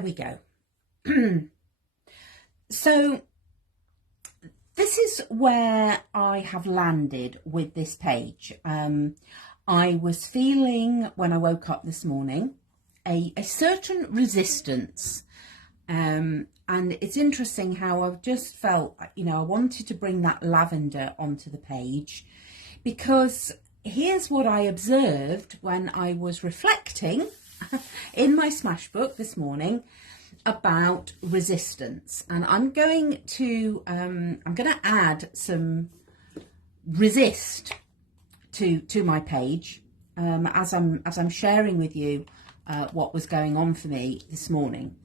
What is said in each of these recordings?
there we go. So this is where I have landed with this page. I was feeling, when I woke up this morning, a certain resistance. And it's interesting how I've just felt, I wanted to bring that lavender onto the page, because here's what I observed when I was reflecting in my smash book this morning about resistance. And I'm going to add some resist to my page as I'm sharing with you what was going on for me this morning.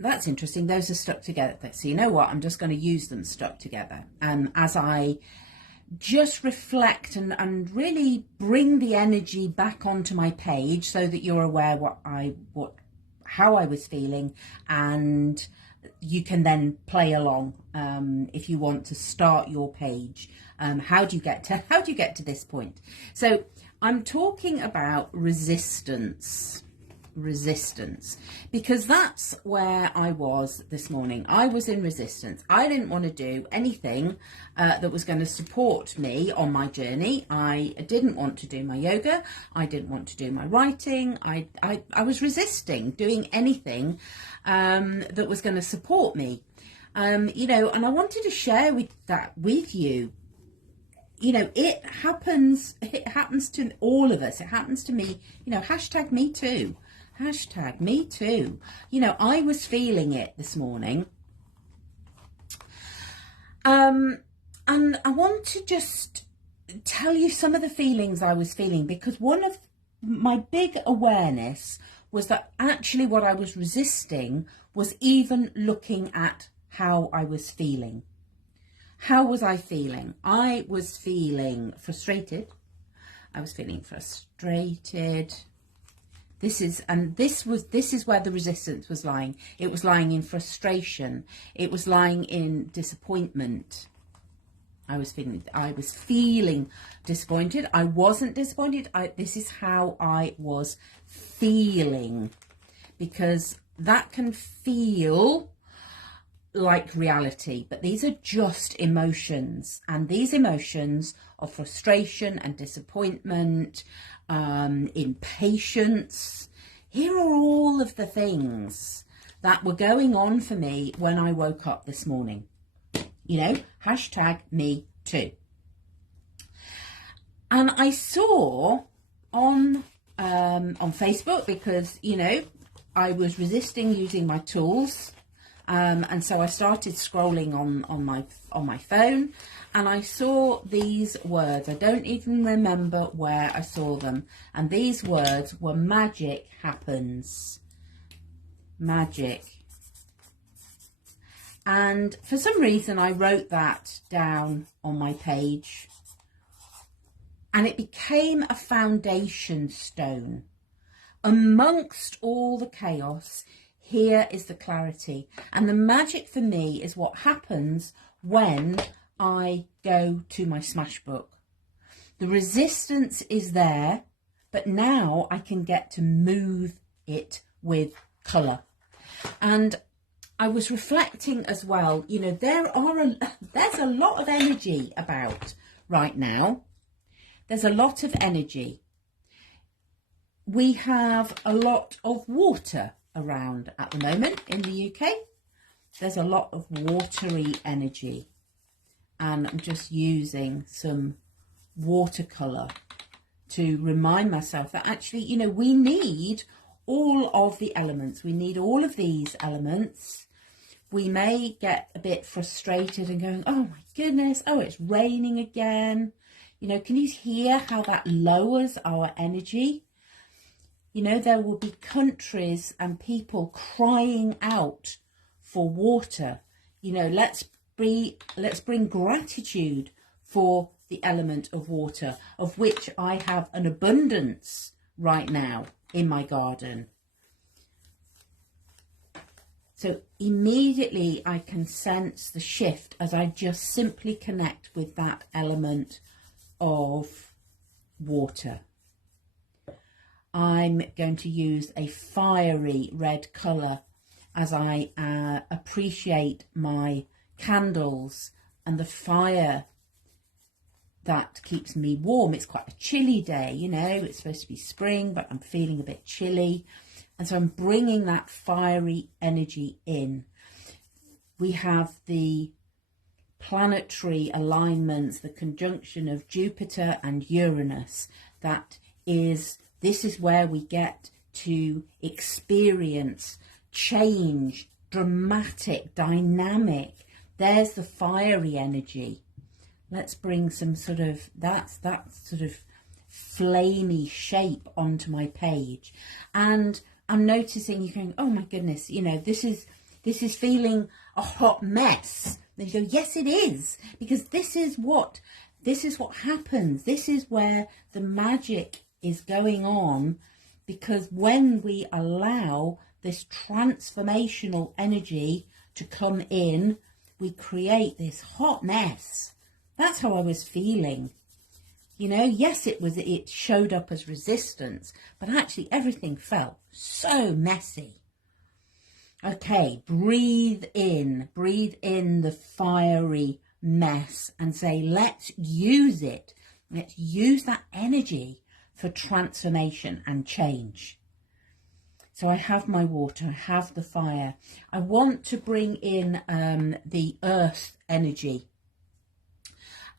That's interesting. Those are stuck together. So you know what? I'm just going to use them stuck together as I just reflect and really bring the energy back onto my page, so that you're aware how I was feeling, and you can then play along if you want to start your page. How do you get to this point? So I'm talking about resistance, because that's where I was this morning. I was in resistance. I didn't want to do anything that was going to support me on my journey. I didn't want to do my yoga. I didn't want to do my writing. I was resisting doing anything that was going to support me. And I wanted to share that with you. It happens to all of us. It happens to me, hashtag me too. Hashtag me too. I was feeling it this morning. And I want to just tell you some of the feelings I was feeling, because one of my big awareness was that actually what I was resisting was even looking at how I was feeling. How was I feeling? I was feeling frustrated. This is where the resistance was lying. It was lying in frustration. It was lying in disappointment. I was feeling disappointed. I wasn't disappointed. This is how I was feeling, because that can feel like reality, but these are just emotions, and these emotions of frustration and disappointment, impatience. Here are all of the things that were going on for me when I woke up this morning. Hashtag me too. And I saw on Facebook, because I was resisting using my tools. And so I started scrolling on my phone, and I saw these words. I don't even remember where I saw them. And these words were magic happens. Magic. And for some reason I wrote that down on my page, and it became a foundation stone. Amongst all the chaos, here is the clarity. And the magic for me is what happens when I go to my smash book. The resistance is there, but now I can get to move it with colour. And I was reflecting as well, there's a lot of energy about right now. There's a lot of energy. We have a lot of water around at the moment in the UK. There's a lot of watery energy, and I'm just using some watercolour to remind myself that actually, we need all of the elements. We need all of these elements. We may get a bit frustrated and going, oh my goodness, oh, it's raining again. Can you hear how that lowers our energy? There will be countries and people crying out for water. Let's bring gratitude for the element of water, of which I have an abundance right now in my garden. So immediately I can sense the shift as I just simply connect with that element of water. I'm going to use a fiery red colour as I appreciate my candles and the fire that keeps me warm. It's quite a chilly day, you know, it's supposed to be spring, but I'm feeling a bit chilly. And so I'm bringing that fiery energy in. We have the planetary alignments, the conjunction of Jupiter and Uranus. This is where we get to experience change, dramatic, dynamic. There's the fiery energy. Let's bring some sort of that sort of flamey shape onto my page. And I'm noticing you going, oh my goodness, you know, this is feeling a hot mess. Then you go, yes, it is, because this is what happens. This is where the magic is going on, because when we allow this transformational energy to come in, we create this hot mess. That's how I was feeling. You know, yes, it showed up as resistance, but actually everything felt so messy. Okay, breathe in the fiery mess and say, let's use it. Let's use that energy for transformation and change. So I have my water, I have the fire. I want to bring in the earth energy.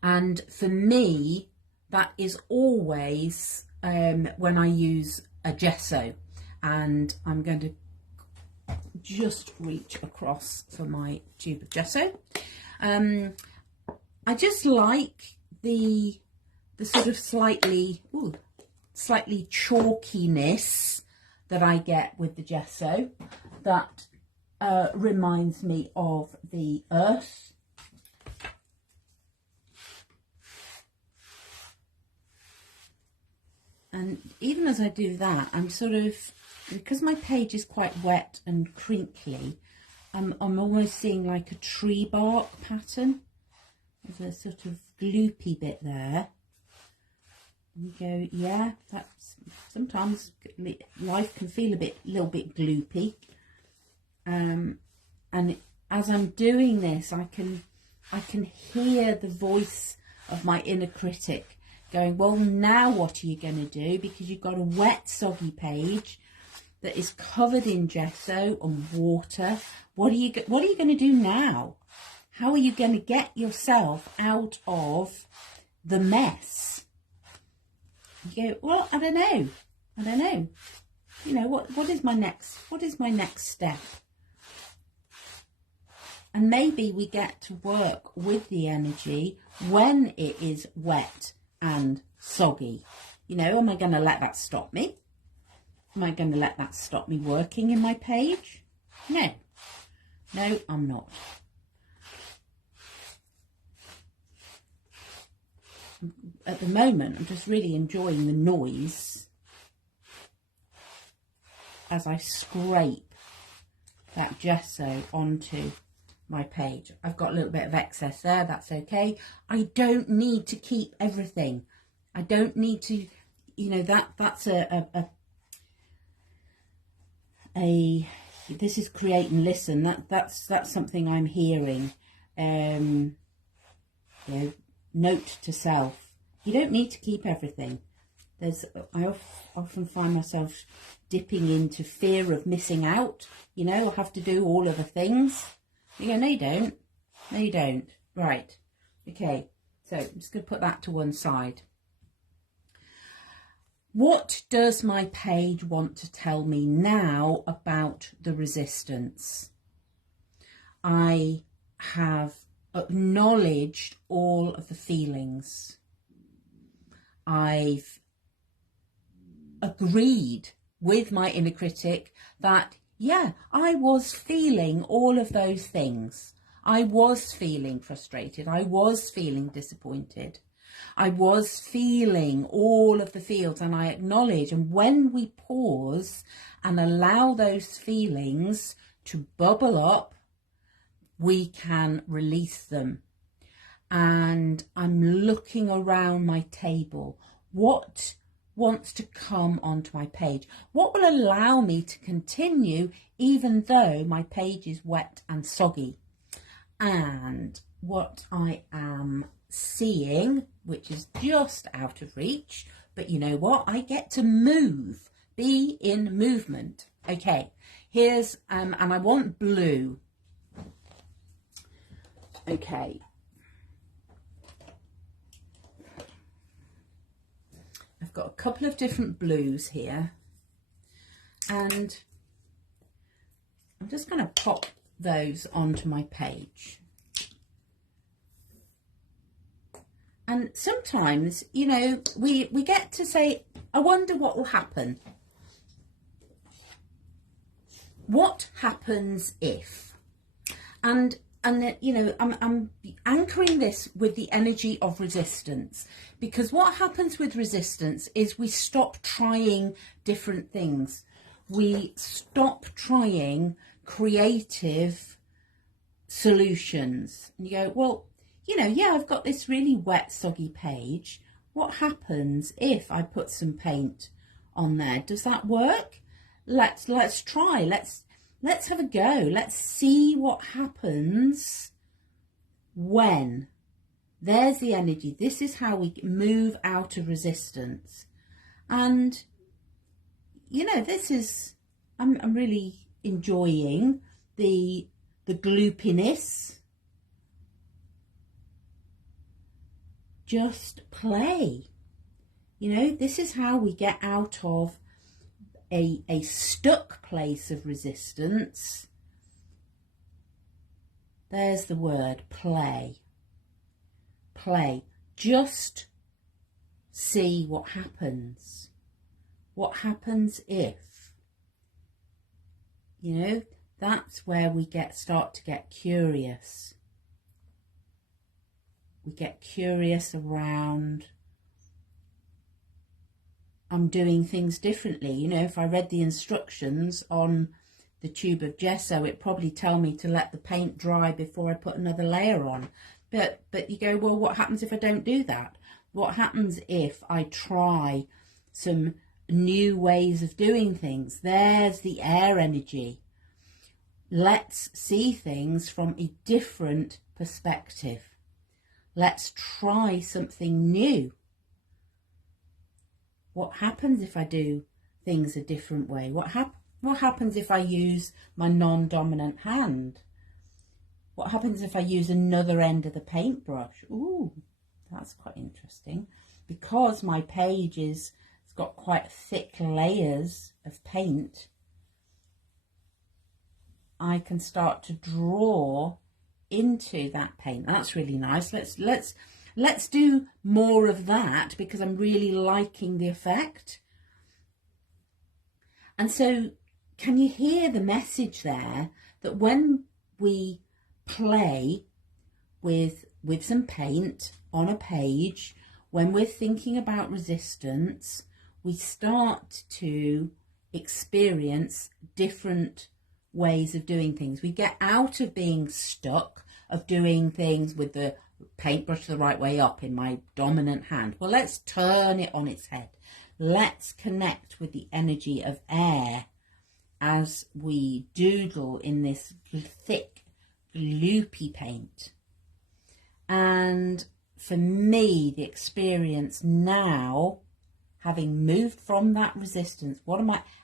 And for me, that is always when I use a gesso. And I'm going to just reach across for my tube of gesso. I just like the sort of slightly chalkiness that I get with the gesso. That reminds me of the earth. And even as I do that, I'm sort of, because my page is quite wet and crinkly, I'm almost seeing like a tree bark pattern. There's a sort of gloopy bit there. And you go, yeah, that's sometimes life can feel a little bit gloopy. And as I'm doing this, I can hear the voice of my inner critic going, well, now what are you going to do? Because you've got a wet, soggy page that is covered in gesso and water. What are you going to do now? How are you going to get yourself out of the mess? You go, well, I don't know. You know, what is my next step? And maybe we get to work with the energy when it is wet and soggy. You know, am I going to let that stop me? Am I going to let that stop me working in my page? No, I'm not. At the moment, I'm just really enjoying the noise as I scrape that gesso onto my page. I've got a little bit of excess there, that's okay. I don't need to keep everything. I don't need to, you know, that's this is create and listen. That's something I'm hearing. You know, note to self. You don't need to keep everything. I often find myself dipping into fear of missing out. You know, I have to do all of the things. You go, no, you don't. No, you don't. Right. Okay. So I'm just going to put that to one side. What does my page want to tell me now about the resistance? I have acknowledged all of the feelings. I've agreed with my inner critic that, yeah, I was feeling all of those things. I was feeling frustrated. I was feeling disappointed. I was feeling all of the feels, and I acknowledge. And when we pause and allow those feelings to bubble up, we can release them. And I'm looking around my table. What wants to come onto my page? What will allow me to continue even though my page is wet and soggy? And what I am seeing, which is just out of reach, but you know what? I get to move, be in movement. Okay, here's, and I want blue. Okay. I've got a couple of different blues here, and I'm just going to pop those onto my page. And sometimes, you know, we get to say, I wonder what will happen. What happens if? And you know, I'm anchoring this with the energy of resistance, because what happens with resistance is we stop trying different things. We stop trying creative solutions. And you go, well, you know, yeah, I've got this really wet, soggy page. What happens if I put some paint on there? Does that work? Let's try. Let's have a go. Let's see what happens when. There's the energy. This is how we move out of resistance. And, you know, this is, I'm really enjoying the gloopiness. Just play. You know, this is how we get out of a stuck place of resistance. There's the word, play. Play. Just see what happens. What happens if? You know, that's where we start to get curious. We get curious around, I'm doing things differently. You know, if I read the instructions on the tube of gesso, it'd probably tell me to let the paint dry before I put another layer on. But you go, well, what happens if I don't do that? What happens if I try some new ways of doing things? There's the air energy. Let's see things from a different perspective. Let's try something new. What happens if I do things a different way? What happens if I use my non-dominant hand? What happens if I use another end of the paintbrush? Ooh, that's quite interesting. Because my page it's got quite thick layers of paint, I can start to draw into that paint. That's really nice. Let's do more of that, because I'm really liking the effect. And so, can you hear the message there, that when we play with some paint on a page, when we're thinking about resistance, we start to experience different ways of doing things. We get out of being stuck, of doing things with the paintbrush the right way up in my dominant hand. Well, let's turn it on its head. Let's connect with the energy of air as we doodle in this thick, gloopy paint. And for me, the experience now, having moved from that resistance,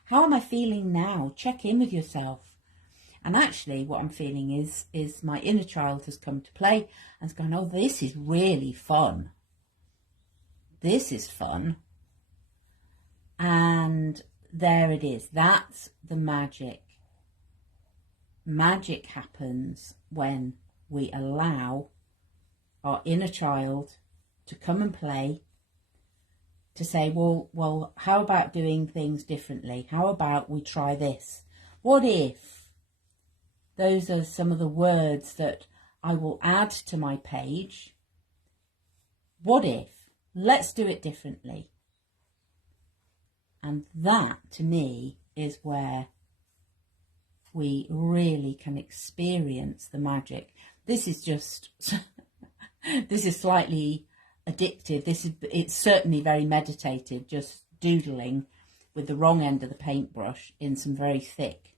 how am I feeling now? Check in with yourself. And actually what I'm feeling is my inner child has come to play and has gone, oh, this is really fun. This is fun. And there it is. That's the magic. Magic happens when we allow our inner child to come and play, to say, well, how about doing things differently? How about we try this? What if? Those are some of the words that I will add to my page. What if? Let's do it differently. And that, to me, is where we really can experience the magic. This is just, this is slightly addictive. It's certainly very meditative, just doodling with the wrong end of the paintbrush in some very thick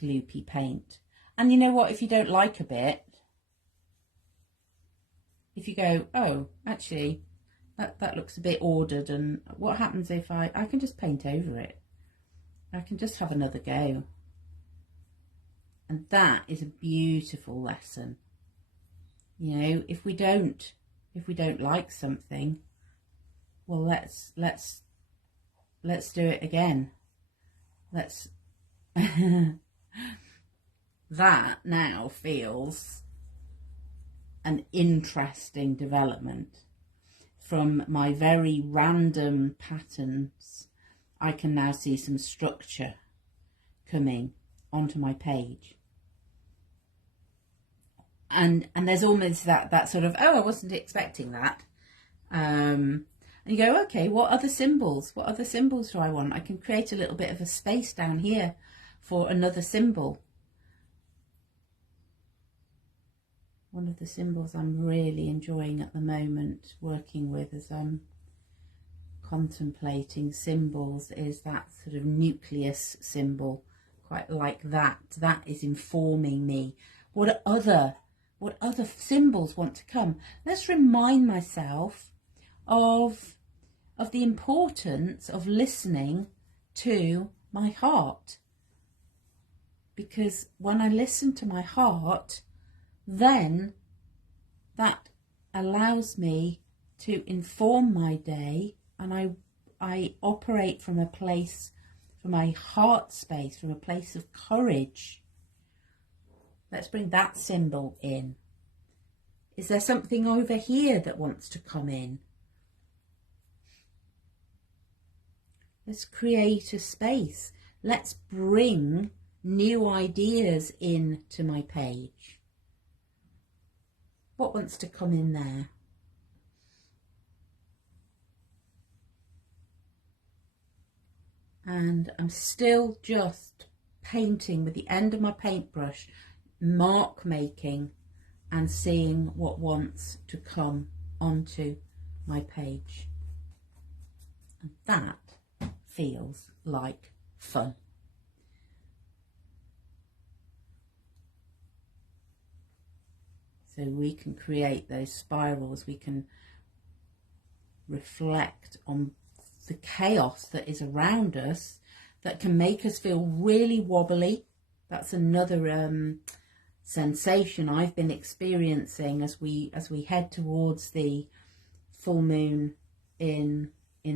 gloopy paint. And you know what, if you don't like a bit, if you go, oh, actually, that looks a bit ordered, and what happens if I can just paint over it? I can just have another go. And that is a beautiful lesson. You know, if we don't like something, well, let's do it again. That now feels an interesting development. From my very random patterns, I can now see some structure coming onto my page. And there's almost that sort of, oh, I wasn't expecting that. And you go, okay, what other symbols do I want? I can create a little bit of a space down here for another symbol. One of the symbols I'm really enjoying at the moment working with as I'm contemplating symbols is that sort of nucleus symbol, quite like that. That is informing me. What other symbols want to come? Let's remind myself of the importance of listening to my heart. Because when I listen to my heart, then that allows me to inform my day, and I operate from a place, from my heart space, from a place of courage. Let's bring that symbol in. Is there something over here that wants to come in? Let's create a space. Let's bring new ideas into my page. What wants to come in there? And I'm still just painting with the end of my paintbrush, mark making, and seeing what wants to come onto my page. And that feels like fun. So we can create those spirals, we can reflect on the chaos that is around us that can make us feel really wobbly. That's another sensation I've been experiencing as we head towards the full moon in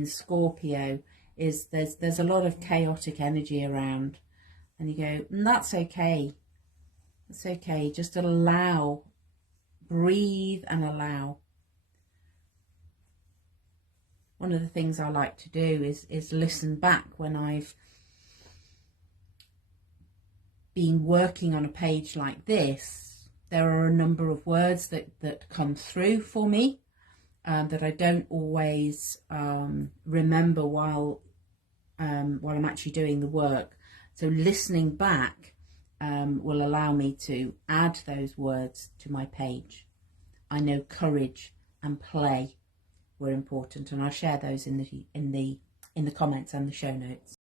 Scorpio, is there's a lot of chaotic energy around, and you go, that's okay. It's okay, just allow. Breathe and allow. One of the things I like to do is listen back when I've been working on a page like this. There are a number of words that come through for me that I don't always remember while I'm actually doing the work. So listening back will allow me to add those words to my page. I know courage and play were important, and I'll share those in the comments and the show notes.